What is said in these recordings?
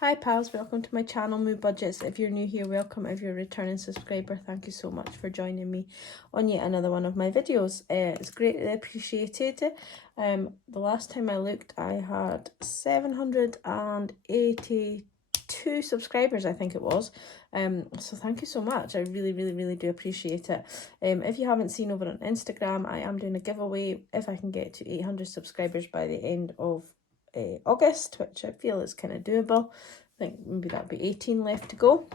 Hi pals, welcome to my channel Moo Budgets. If you're new here, welcome. If you're a returning subscriber, thank you so much for joining me on yet another one of my videos. It's greatly appreciated. The last time I looked, I had 782 subscribers, I think it was. So thank you so much. I really do appreciate it. If you haven't seen over on Instagram, I am doing a giveaway if I can get to 800 subscribers by the end of August, which I feel is kind of doable. I think maybe that'll be 18 left to go.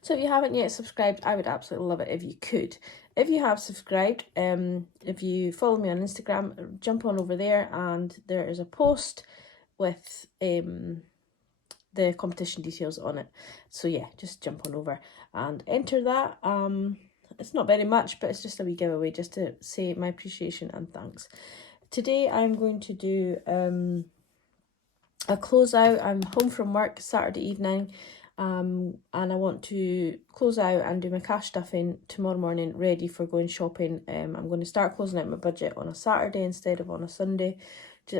So if you haven't yet subscribed, I would absolutely love it if you could. If you have subscribed, if you follow me on Instagram, jump on over there and there is a post with the competition details on it. So yeah, just jump on over and enter that. It's not very much, but it's just a wee giveaway just to say my appreciation and thanks. Today I'm going to do a closeout. I'm home from work Saturday evening, and I want to close out and do my cash stuffing tomorrow morning, ready for going shopping. I'm going to start closing out my budget on a Saturday instead of on a Sunday,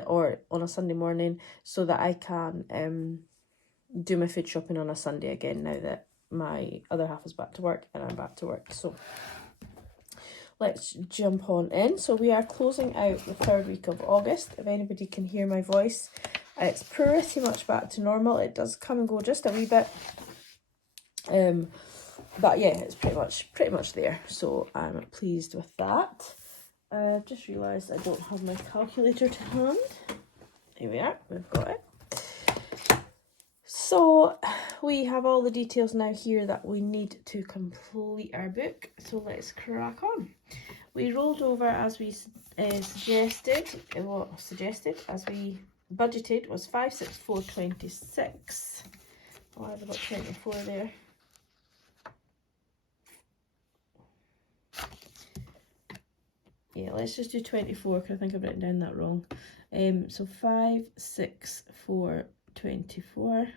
or on a Sunday morning, so that I can do my food shopping on a Sunday again, now that my other half is back to work and I'm back to work. So let's jump on in. So we are closing out the third week of August. If anybody can hear my voice, it's pretty much back to normal. It does come and go just a wee bit, but yeah, it's pretty much there. So I'm pleased with that. Just realised I don't have my calculator to hand. Here we are, we've got it. So we have all the details now here that we need to complete our book. So let's crack on. We rolled over as we suggested. As we budgeted was 564.26. Oh, I've got 24 there. Yeah, let's just do 24 because I think I've written down that wrong. So 564.24.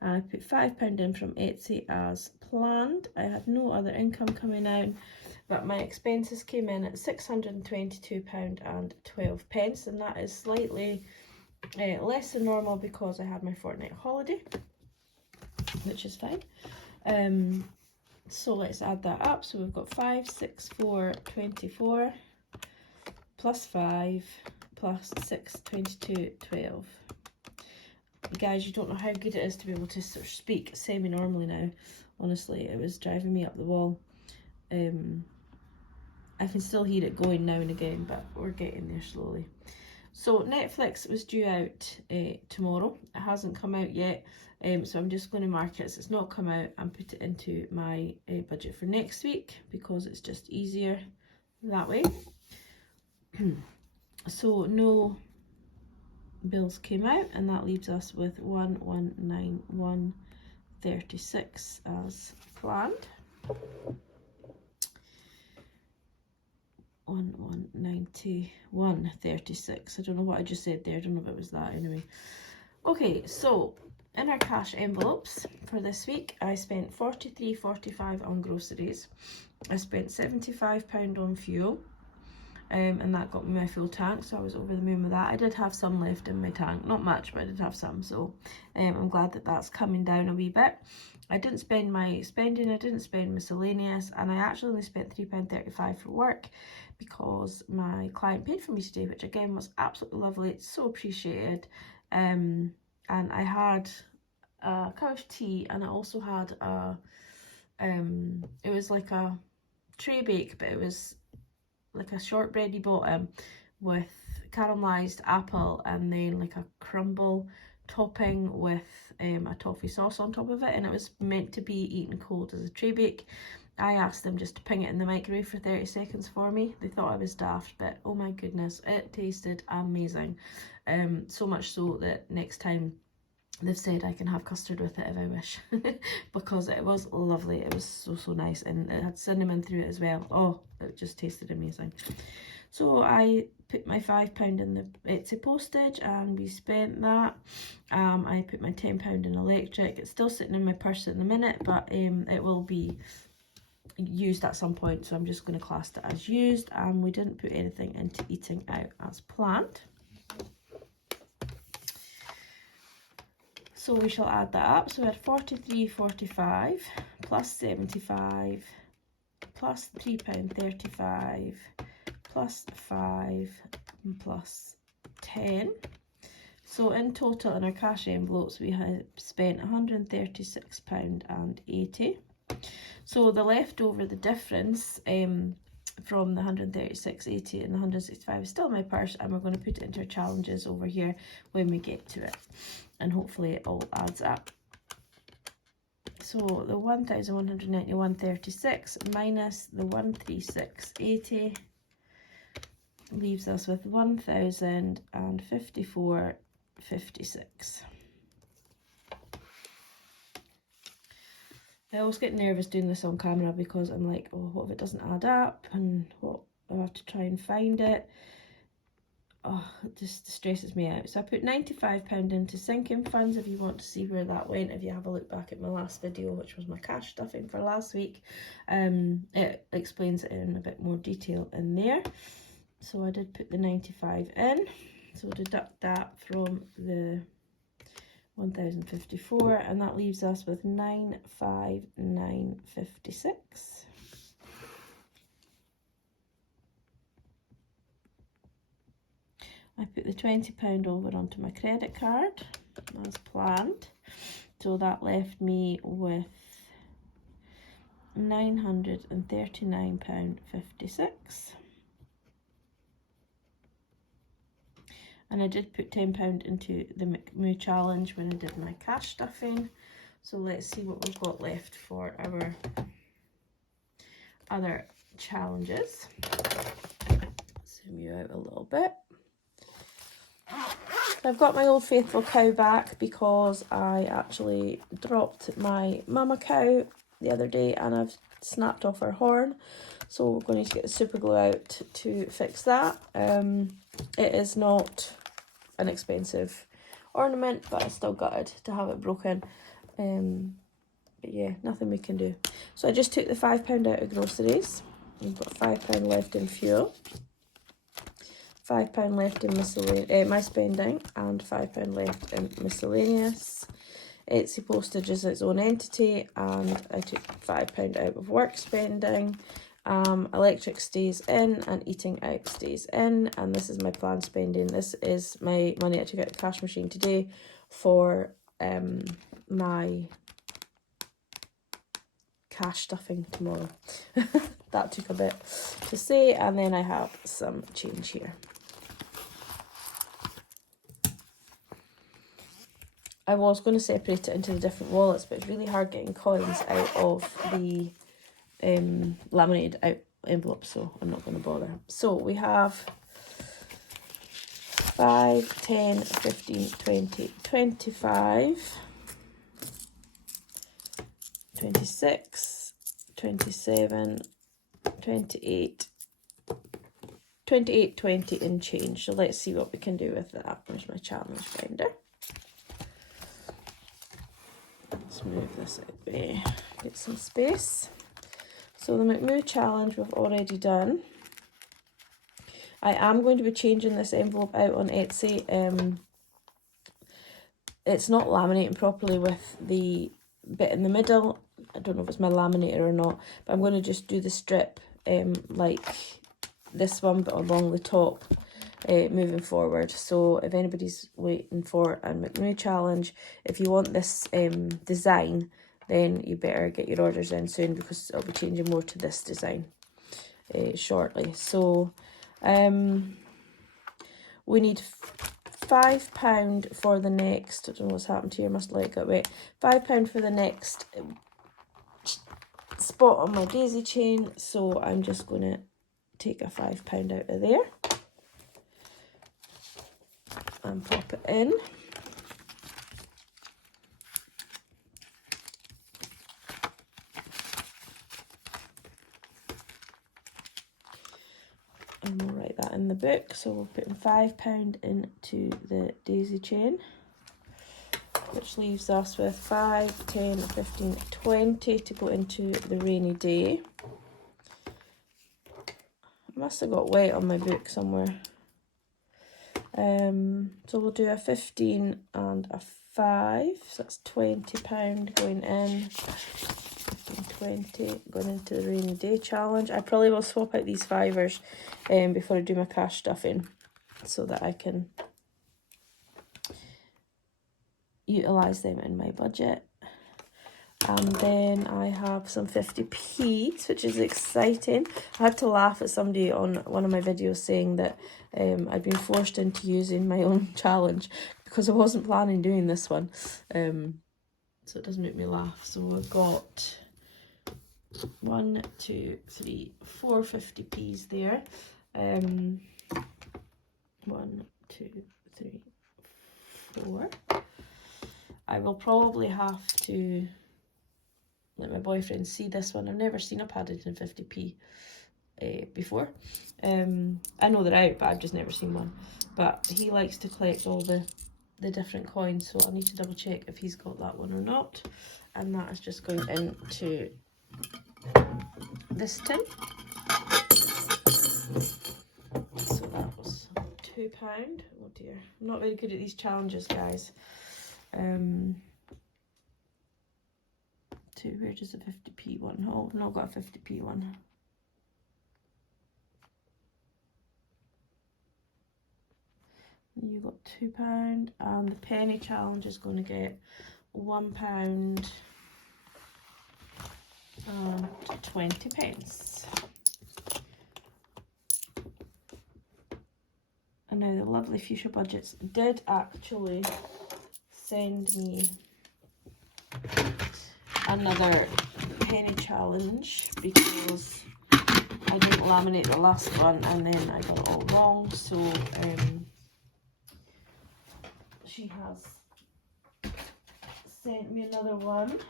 I put £5 in from Etsy as planned. I had no other income coming out, but my expenses came in at £622.12, and that is slightly less than normal because I had my fortnight holiday, which is fine. So let's add that up. So we've got 564.24 plus 5 plus 622.12. Guys, you don't know how good it is to be able to sort of speak semi-normally now. Honestly, it was driving me up the wall. I can still hear it going now and again, but we're getting there slowly. So Netflix was due out tomorrow. It hasn't come out yet, so I'm just going to mark it so it's not come out and put it into my budget for next week because it's just easier that way. So no bills came out, and that leaves us with 1191.36 as planned. 1191.36. I don't know what I just said there. I don't know if it was that anyway. Okay, so in our cash envelopes for this week, I spent £43.45 on groceries. I spent £75 on fuel. And that got me my full tank, so I was over the moon with that. I did have some left in my tank, not much, but I did have some, so I'm glad that that's coming down a wee bit. I didn't spend my spending, I didn't spend miscellaneous, and I actually only spent £3.35 for work because my client paid for me today, which again was absolutely lovely. It's so appreciated. And I had a cup of tea, and I also had a it was like a tray bake, but it was like a shortbready bottom with caramelized apple and then like a crumble topping with a toffee sauce on top of it, and it was meant to be eaten cold as a tray bake. I asked them just to ping it in the microwave for 30 seconds for me. They thought I was daft, but oh my goodness, it tasted amazing. So much so that next time they've said I can have custard with it if I wish because it was lovely. It was so nice, and it had cinnamon through it as well. Oh, it just tasted amazing. So I put my £5 in the Etsy postage and we spent that. I put my £10 in electric. It's still sitting in my purse at the minute, but it will be used at some point, so I'm just going to class it as used. And we didn't put anything into eating out as planned. So we shall add that up. So we had 43.45 plus 75 plus £3.35 plus 5 and plus 10. So in total in our cash envelopes we have spent £136.80. So the leftover, the difference from the 136.80 and the 165 is still in my purse, and we're going to put it into our challenges over here when we get to it, and hopefully it all adds up. So the 1,191.36 minus the 136.80 leaves us with 1,054.56. I always get nervous doing this on camera because I'm like, oh, what if it doesn't add up, and what I have to try and find it. Oh, it just stresses me out. So I put £95 into sinking funds if you want to see where that went. If you have a look back at my last video, which was my cash stuffing for last week, it explains it in a bit more detail in there. So I did put the 95 in, so deduct that from the 1,054, and that leaves us with 959.56. I put the £20 over onto my credit card as planned, so that left me with £939.56. And I did put £10 into the McMoo challenge when I did my cash stuffing. So let's see what we've got left for our other challenges. Zoom you out a little bit. I've got my old faithful cow back because I actually dropped my mama cow the other day and I've snapped off her horn. So we're going to get the super glue out to fix that. It is not an expensive ornament, but I still gutted to have it broken. But yeah, nothing we can do. So I just took the £5 out of groceries. We've got £5 left in fuel, £5 left in my spending, and £5 left in miscellaneous. Etsy postage is its own entity, and I took £5 out of work spending. Electric stays in and eating out stays in, and this is my planned spending. This is my money I took out of the cash machine today for my cash stuffing tomorrow. That took a bit to say, and then I have some change here. I was going to separate it into the different wallets, but it's really hard getting coins out of the laminated out envelope, so I'm not going to bother. So we have 5, 10, 15, 20, 25, 26, 27, 28, 28, 20 and change. So let's see what we can do with that. There's my challenge finder. Let's move this out of the way, get some space. So the McMoo challenge we've already done. I am going to be changing this envelope out on Etsy. It's not laminating properly with the bit in the middle. I don't know if it's my laminator or not, but I'm going to just do the strip like this one, but along the top moving forward. So if anybody's waiting for a McMoo challenge, if you want this design, then you better get your orders in soon, because I'll be changing more to this design shortly. So we need £5 for the next, I don't know what's happened here, must let it go away. £5 for the next spot on my daisy chain, so I'm just going to take a £5 out of there and pop it in. And we'll write that in the book. So we're putting £5 into the daisy chain, which leaves us with 5, 10, 15, 20 to go into the rainy day. I must have got wet on my book somewhere. So we'll do a 15 and a 5, so that's £20 going in, 15, 20 going into the rainy day challenge. I probably will swap out these fivers before I do my cash stuffing so that I can utilise them in my budget. And then I have some 50p's, which is exciting. I had to laugh at somebody on one of my videos saying that I'd been forced into using my own challenge because I wasn't planning doing this one. So it does make me laugh. So we've got 1, 2, 3, 4 50p's there. 1, 2, 3, 4. I will probably have to let my boyfriend see this one. I've never seen a Paddington 50p before. I know they're out, but I've just never seen one. But he likes to collect all the different coins, so I'll need to double check if he's got that one or not. And that is just going into this tin. So that was £2. Oh dear, I'm not very good at these challenges, guys. Where does the 50p one? Oh, I've not got a 50p one. You got £2, and the penny challenge is going to get £1 and 20 pence. And now the lovely Fuchsia Budgets did actually send me another penny challenge because I didn't laminate the last one and then I got it all wrong. So she has sent me another one,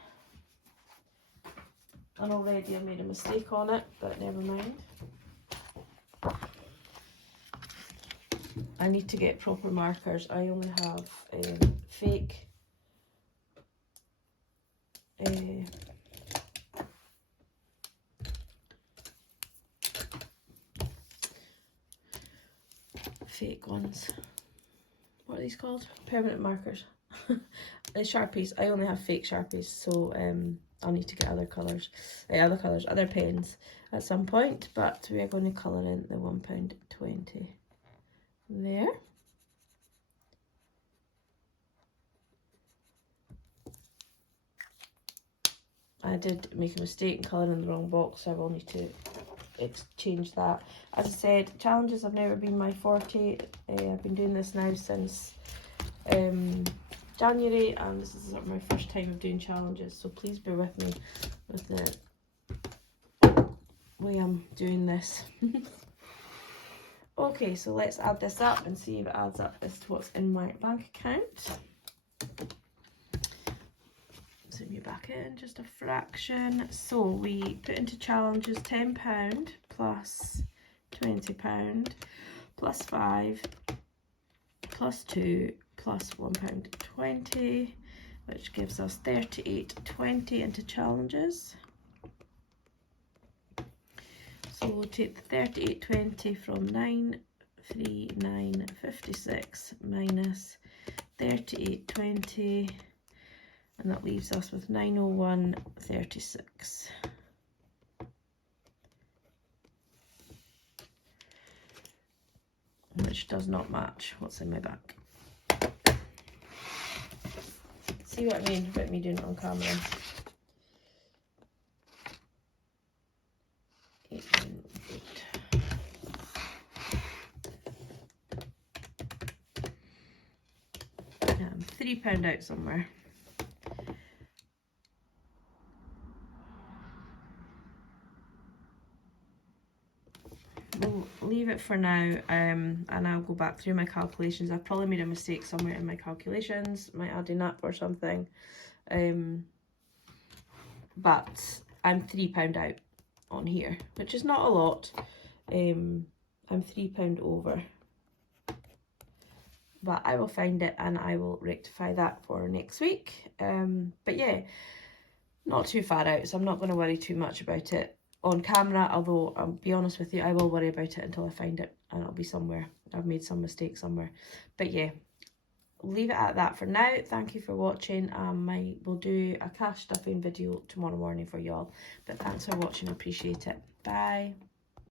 and already I made a mistake on it, but never mind. I need to get proper markers. I only have fake ones. What are these called? Permanent markers. Sharpies. I only have fake Sharpies, so I'll need to get other colours, other pens at some point. But we are going to colour in the £1.20 there. I did make a mistake in colouring in the wrong box, so I will need to change that. As I said, challenges have never been my forte. I've been doing this now since January, and this is my first time of doing challenges, so please bear with me with the way I'm doing this. Okay, so let's add this up and see if it adds up as to what's in my bank account. Zoom you back in just a fraction. So we put into challenges £10 plus £20 plus 5 plus 2 plus £1.20, which gives us £38.20 into challenges. So we'll take the £38.20 from 939.56 minus £38.20, and that leaves us with £901.36. Which does not match what's in my bank. See what I mean about me doing it on camera? 898. I'm £3 out somewhere. We'll leave it for now, and I'll go back through my calculations. I've probably made a mistake somewhere in my calculations, might adding up or something, but I'm £3 out on here, which is not a lot. I'm £3 over, but I will find it and I will rectify that for next week. But yeah, not too far out, so I'm not going to worry too much about it. on camera, although I'll be honest with you, I will worry about it until I find it, and it'll be somewhere. I've made some mistake somewhere. But yeah, leave it at that for now. Thank you for watching. We'll do a cash stuffing video tomorrow morning for y'all. But thanks for watching, appreciate it. Bye.